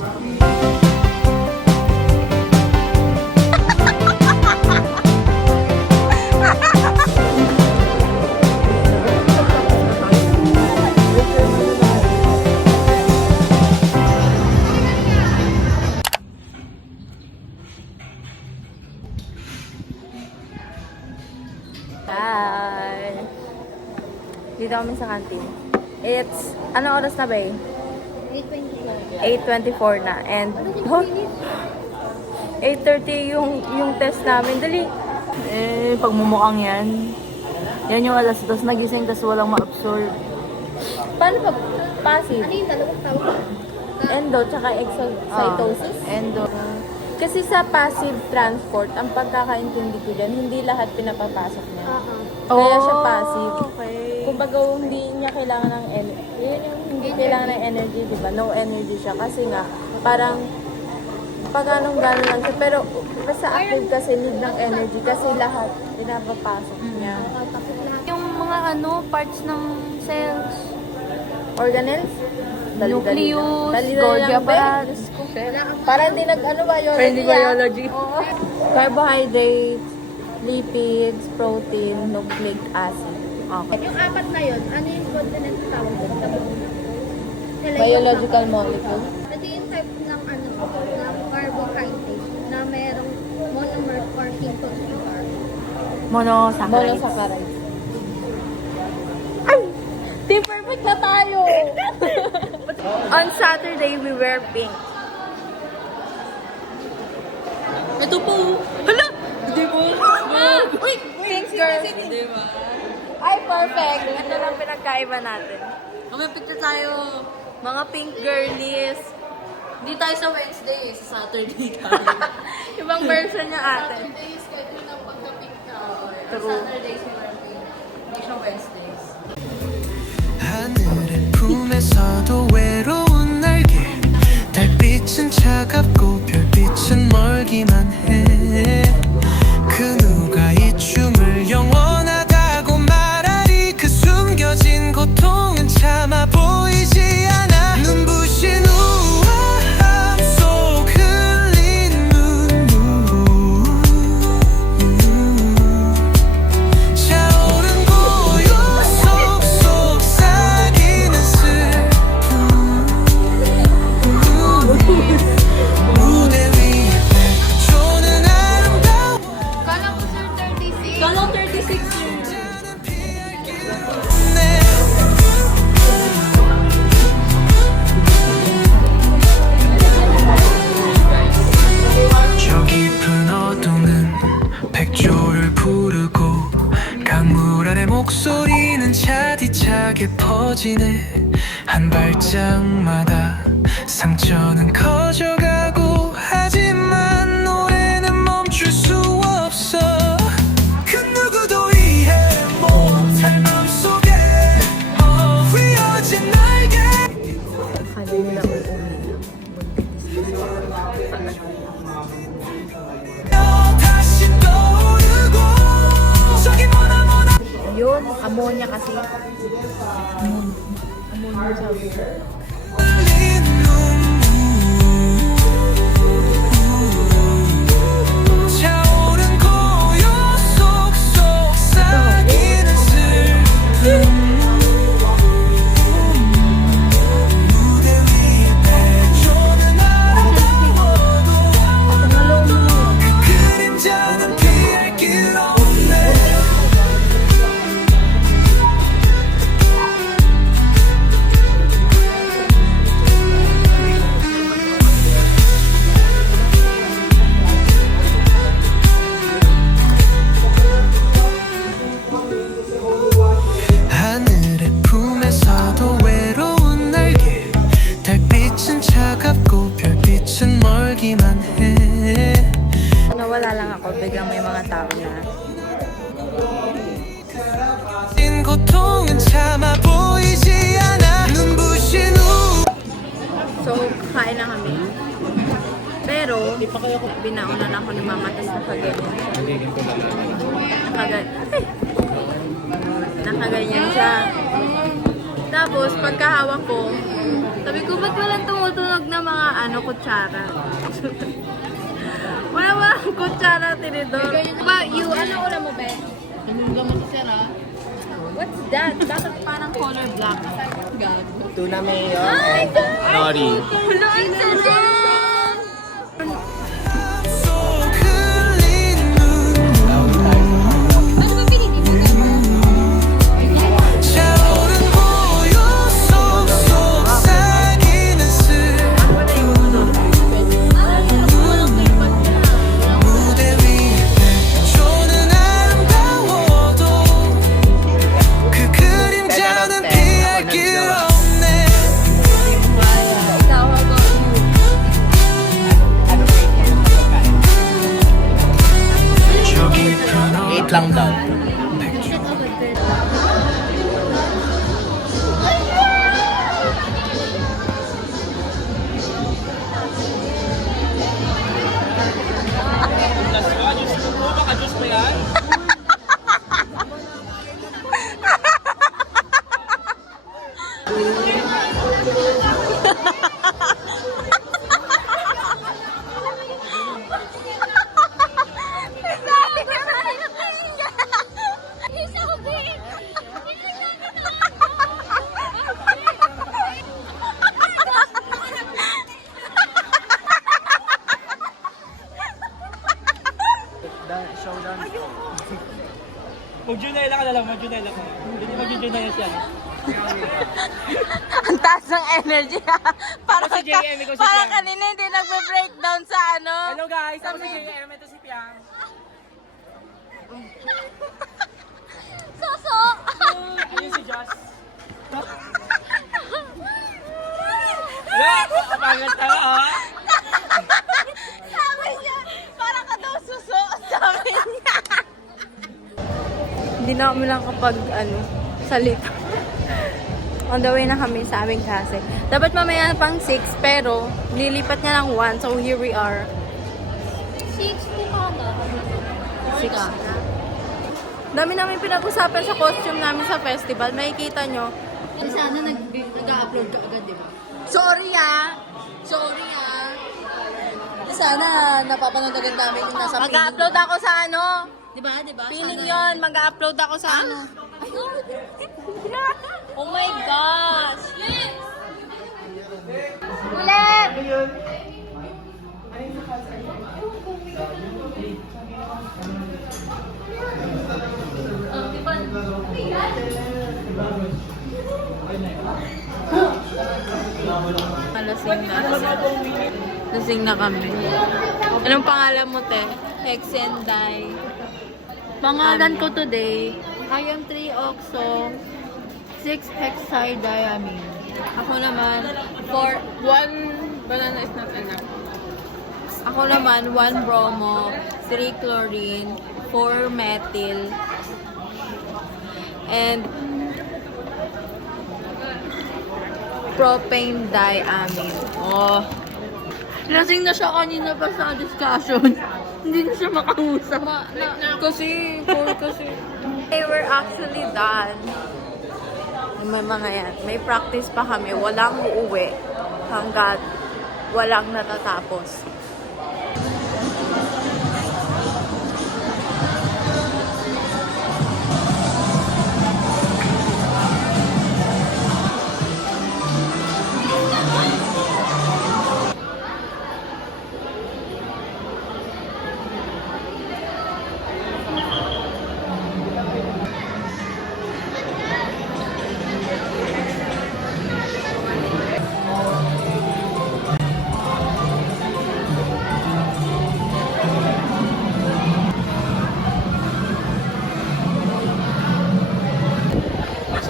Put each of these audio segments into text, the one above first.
Hi! Dito kami sa canteen. It's, anong oras na ba eh? 8:24 na. And, 8:30 yung test namin. Dali! Eh, pagmumukhang yan. Yan yung alas 2 nagising tas walang ma-absorb. Paano pa? Passive? Ano yung dalawang tawag? Endo, tsaka exocytosis? Endo. Kasi sa passive transport, ang pagkakaintindi ko dyan, hindi lahat pinapapasok niya. Kaya siya passive. Okay. Kumbaga, hindi niya kailangan ng energy. Yun yung hindi kailangan ng energy, di ba? No energy siya. Kasi nga, parang, pag anong gano'n lang siya. Pero, sa active kasi, need ng energy. Kasi lahat, pinapapasok niya. Yung mga parts ng cells. Organelles? Nucleus, Dali-dali Golgi lang, be. apparatus. Parang di biology. Hindi biology. Oo. Carbohydrates, lipids, protein, nucleic acid. Okay. Yung apat na yun, ano yung continent na tawag doon? Biological molecule. Ito yung type ng ng carbohydrate na merong monomer or singles sugar. Monosaccharides. Monosaccharides. Ay! Team perfect na tayo! On Saturday, we wear pink. Ito po! Hala! Di ba? Uy! Pink girl! Di ba? Ay, perfect! Ito lang pinagkaiba natin. Kami picture tayo. Mga pink girlies. Hindi tayo sa Wednesday, sa Saturday tayo. Ibang version niya ate. Saturday is schedule ng pagka-pink ka. True. Saturday si Wednesday. Hindi siya Wednesdays. 하늘의 품에서도 외로운 날개 달빛은 차갑고 별빛은 멀기만 해그 누가 이 춤을 영원하다고 말하리 그 숨겨진 고통은 차마 보이지 않아 눈부신 우아함 속 흘린 눈물 차오른 고요 속삭이는 슬픔 무대 위에 펼쳐는 아름다워 Kala ko sir 36. Kala 36 years. 내 저 깊은 어둠은 백조를 부르고 강물 아래 목소리는 차디차게 퍼지네 한 발짝마다 상처는 커져가고 하지만 노래는 멈출 수 없어 그 누구도 이해 못할 맘속에 휘어진 날개 다시 떠오르고 저기 머나머나 Yun, ammonia kasi. Ammonia sabi ko. 흘린 눈물 차오른 고요 속삭이는 슬픔 무대 위에 펼쳐는 아름다워도 그 그림자는 피할 길 없네 하늘의 품에서도 외로운 날개 달빛은 차갑고 별빛은 멀기만 해 Nawala lang ako, biglang may mga tao na. 진 고통은 차마 보이지 않아 눈부신 우 So, kain na kami. Pero, binauna na ako ni mama, tapos nakaganyan. Nakaganyan siya. Tapos, pagkahawak ko, sabi ko, ba't walang tumutunog na mga kutsara. Wala kutsara, tinidor. Ba, ano ulam mo, be? Tumulong mo si Sarah. What's that? Bakit parang color black? Gago. Tuna mayo. Oh my God! Nori. Hello, ang sarap! 속 흘린 차오른 고요 속삭이는 슬 무대 위에 조는 아름다워도 그 그림자는 피할 길 없네 저기 펴놓은 8 lang daw. Mag-junela ka na lang, mag-junela ka. Hindi mag-junela siya. Ang taas ng energy. Para Ako si JM, ikaw si para Piang. kanina hindi nagbe-breakdown sa ano. Hello guys, ako si JM, ito si Piang. Soso! Ayun si Josh. Hello, kapangat ka ha? Sabi niya, para ka daw suso. Sabi niya. Hindi na kami lang kapag salita. On the way na kami sa aming klase. Dapat mamaya pang 6 pero lilipat niya lang 1 so here we are. 6 po ka ba? 6. Dami namin pinag-usapan sa costume namin sa festival. Makikita nyo. Sana nag-upload ka agad, di ba? Sorry ah! Sana napapanood agad namin yung nasa Mag-upload ako sa ano? Di ba? Di ba? Feeling yon, mag-upload ako sa ano. Oh my gosh! Ulit! Lasing na. Lasing na kami. Anong pangalan mo, te? Hexenday. Pangalan ko today, Ion 3 Oxo, 6 hexadiamine. Ako naman, 1 banana is not enough. Ako naman, 1 bromo, 3 chlorine, 4 methyl, and propane diamine. Oh. Lasing na siya kanina pa sa discussion. Hindi na siya makausap. Kasi. They were actually done. May mga yan. May practice pa kami. Walang uuwi hanggat walang natatapos.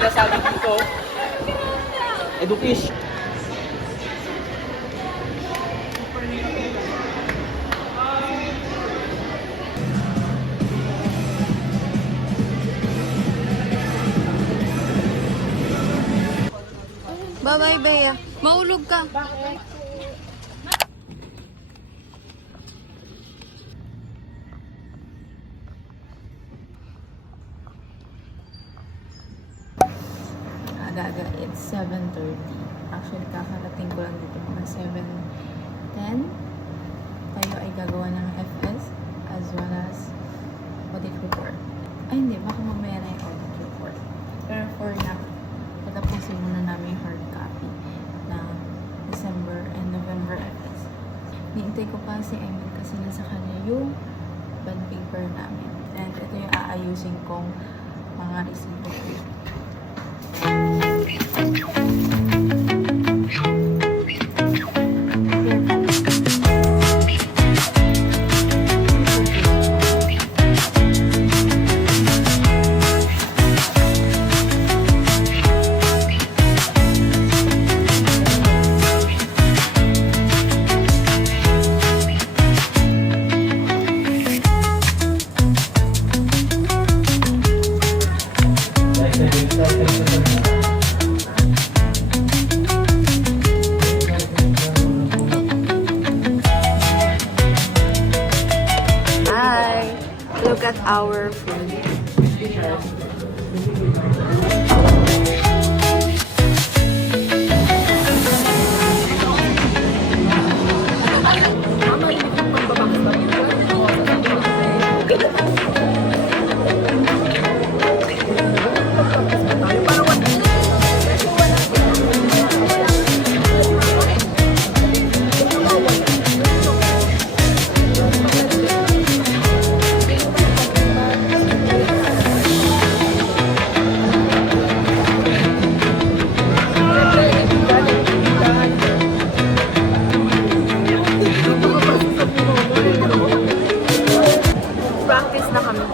Sinasabi dito, education. Bye-bye, Bea. Maulog ka. Aga-aga, it's 7:30. Actually, kakarating ko lang dito mga natin, tayo ay gagawa ng FS as well as audit report. Ay hindi, baka mamaya na yung audit report. Pero for now, patapusin muna namin yung hard copy ng December and November FS. Niintay ko pa si Emil kasi nasa kanya yung bond paper namin. And ito yung aayusin kong mga resibo. Hi! Look at our food. Practice na kami.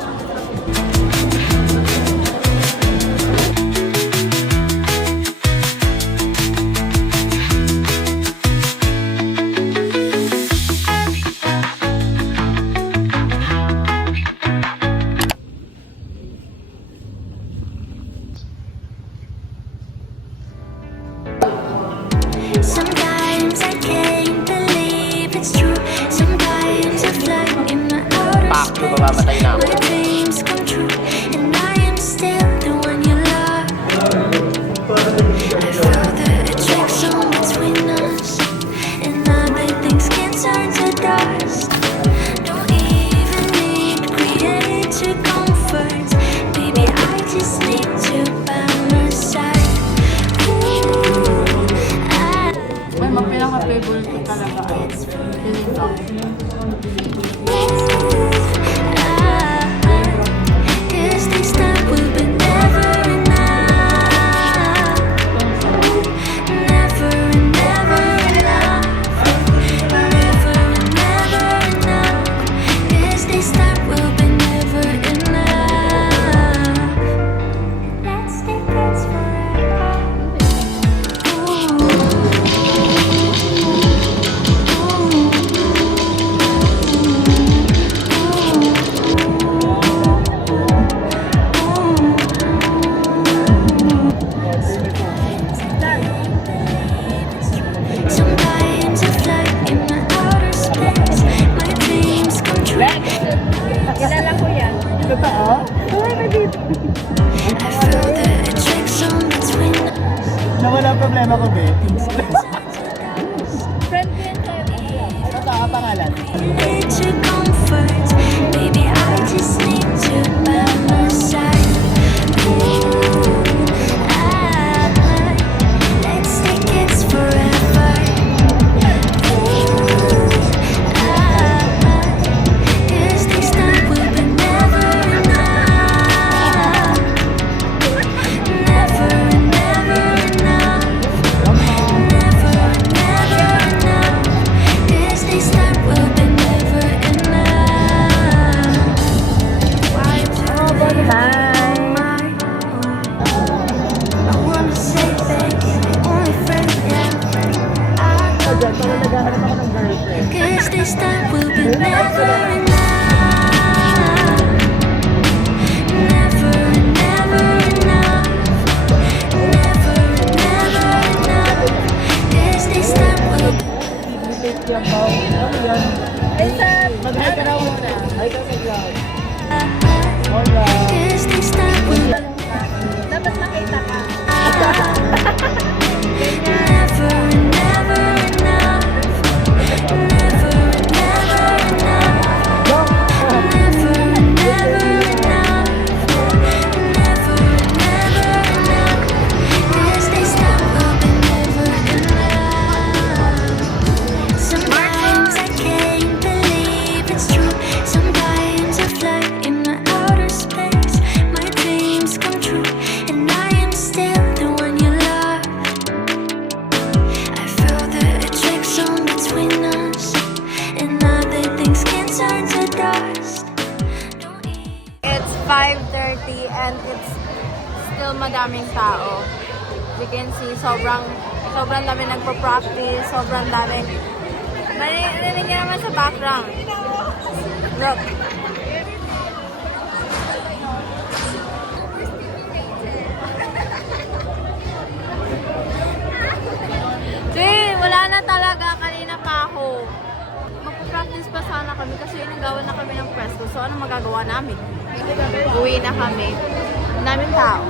Sometimes I can't believe it's true. Sometimes I fly in my outer space. My dreams come true, and I am still the one you love. I feel the attraction between us, and I bet things can turn to dust. Don't even need creative comfort, baby. I just need you by my side. Ooh, May mga pinaka-favorite ko talaga ay ganito. Guess this time will be never enough. Never and never enough. Never and never enough. Guess this time will be never enough. Let's take this forever. Sometimes I fly in my outer space. My dreams come true. Kilala ko yan. Totoo? I feel the attraction between us. Na wala problema ko, babe. Friend ko yan kayo. Ano ka pangalan? Need your comfort, baby. I just need you by my side. Ooh, let's take it forever. Ooh, guess this time will be never enough. Never and never enough. Never and never enough. Guess this time will be never enough. Why do they hide my own? I wanna say thanks, only friend, yeah. Guess this time will be never enough. Never and never enough. Never and never enough. Guess this time will be Mag-hi ka na muna. Hi ka sa vlog. Guess this time will be Dapat makita ka. never and never enough. madaming tao. You can see, sobrang dami nagpa-practice, sobrang dami. Narinig niyo naman sa background. Look. Wala na talaga. Kanina pa ako. Magpa-practice pa sana kami kasi inagawan na kami ng press ko. So, ano magagawa namin? Uwi na kami. Ang daming tao.